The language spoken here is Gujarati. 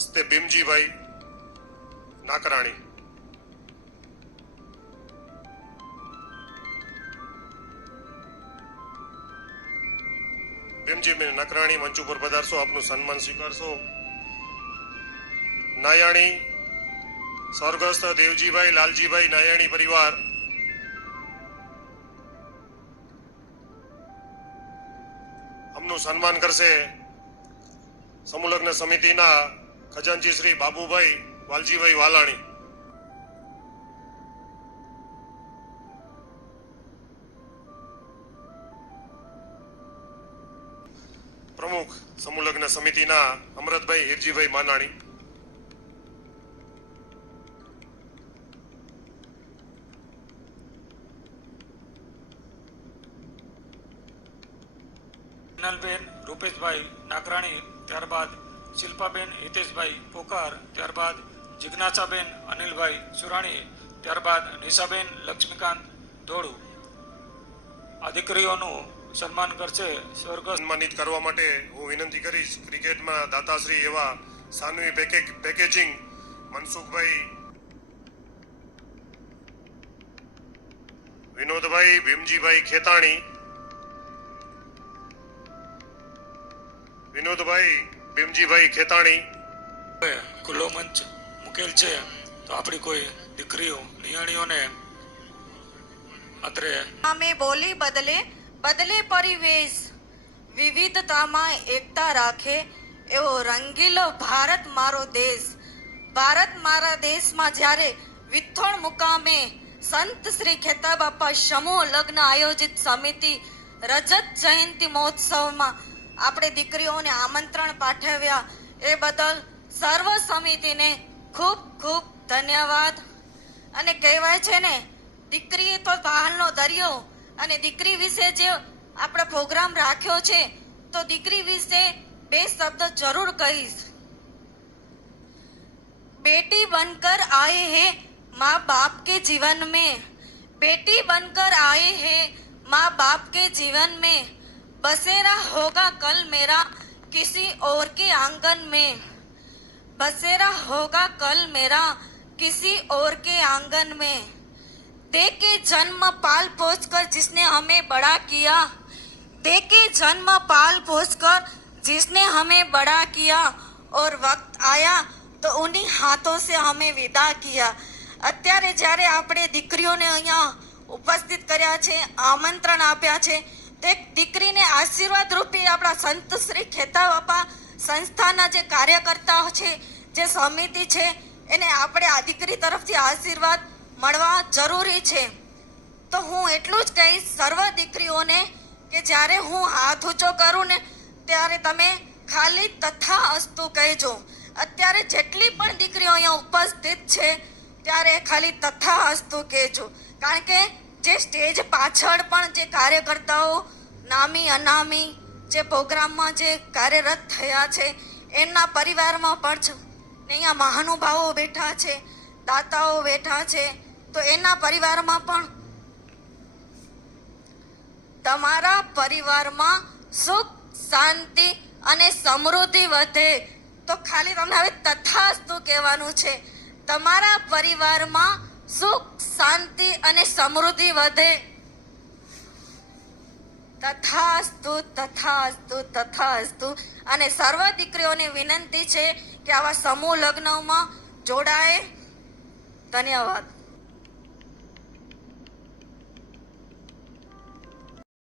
હસ્તે ભીમજીભાઈ નાકરાણી. ભીમજીભાઈ નકરાણી મંચ ઉપર પધારશો, આપનું સન્માન સ્વીકારશો. નાયાણી, સ્વર્ગસ્થ દેવજીભાઈ, લાલજીભાઈ નાયાણી પરિવાર. અમનું સન્માન કરશે સમુલગ્ન સમિતિના ખજાનચી શ્રી બાબુભાઈ વાલજીભાઈ વાલાણી. પ્રમુખ સમુલગ્ન સમિતિના અમરતભાઈ હિરજીભાઈ માનાણી. રૂપેશભાઈ નાકરાણી ત્યારબાદ શિલ્પાબેન હિતેશભાઈ પોકાર, ત્યારબાદ જિજ્ઞાસાબેન અનિલભાઈ સુરાણીએ, ત્યારબાદ નિશાબેન લક્ષ્મીકાંત ધોળુ. આ દીકરીઓનું સન્માન કરશે સ્વર્ગ સન્માનિત કરવા માટે હું વિનંતી કરીશ ક્રિકેટમાં દાતાશ્રી એવા સાનવી પેકે પેકેજિંગ મનસુખભાઈ, વિનોદભાઈ, ભીમજીભાઈ ખેતાણી, વિનોદભાઈ ભીમજીભાઈ ખેતાણી. ખુલ્લો મંચ મૂકેલ છે. તો આપણી કોઈ દીકરીઓ નિયાણીઓને અત્રે અમે બોલી બદલે બદલે પરિવેશ. વિવિધતામાં એકતા રાખે એવો રંગીલો ભારત મારો દેશ. ભારત મારા દેશમાં જ્યારે વિથોણ મુકામે સંત શ્રી ખેતા બાપા સમૂહ લગ્ન આયોજિત સમિતિ રજત જયંતિ મહોત્સવમાં આપણી દીકરીઓને આમંત્રણ પાઠવ્યા. એ બદલ સર્વ સમિતિને ખૂબ ખૂબ ધન્યવાદ. અને કહેવાય છે ને દીકરી તો બહારનો દરિયો અને દીકરી વિશે જે આપણો પ્રોગ્રામ રાખ્યો છે, તો દીકરી વિશે બે શબ્દ જરૂર કહીશ. બેટી બનકર આયે હે મા બાપ કે જીવન મેં. બેટી બનકર આયે હે મા બાપ કે જીવન મેં. बसेरा होगा कल मेरा किसी और के आंगन में बसेरा होगा कल मेरा किसी और के आंगन में दे के जन्म पाल पोस कर जिसने हमें बड़ा किया दे के जन्म पाल पोस कर जिसने हमें बड़ा किया और वक्त आया તો ઉની હાથો સે હમે વિદા કિયા અત્યારે જ્યારે આપણે દીકરીઓને અહીંયા ઉપસ્થિત કર્યા છે આમંત્રણ આપ્યા છે તો એક દીકરીને આશીર્વાદ રૂપી આપણા સંત શ્રી ખેતાબાપા સંસ્થાના જે કાર્યકર્તાઓ છે, જે સમિતિ છે, એને આપણે આ દીકરી તરફથી આશીર્વાદ મળવા જરૂરી છે. તો હું એટલું જ કહીશ સર્વ દીકરીઓને કે જ્યારે હું હાથ ઊંચો કરું ને ત્યારે તમે ખાલી તથા અસ્તુ કહેજો. અત્યારે જેટલી પણ દીકરીઓ અહીંયા ઉપસ્થિત છે, ત્યારે ખાલી તથા અસ્તુ કહેજો. કારણ કે જે સ્ટેજ પાછળ પણ જે કાર્યકર્તાઓ, નામી, અનામી જે પ્રોગ્રામમાં જે કાર્યરત થયા છે, એમના પરિવારમાં પણ અહીંયા મહાનુભાવો બેઠા છે, દાતાઓ બેઠા છે, તો એના પરિવારમાં પણ તમારા પરિવારમાં સુખ, શાંતિ અને સમૃદ્ધિ વધે. તો ખાલી તમને હવે તથાસ્તુ કહેવાનું છે. તમારા પરિવારમાં સુખ, શાંતિ અને સમૃદ્ધિ વધે. તથાસ્તુ તથાસ્તુ તથાસ્તુ. અને સર્વ દીકરીઓને વિનંતી છે કે આવા સમૂહ લગ્નમાં જોડાય. ધન્યવાદ.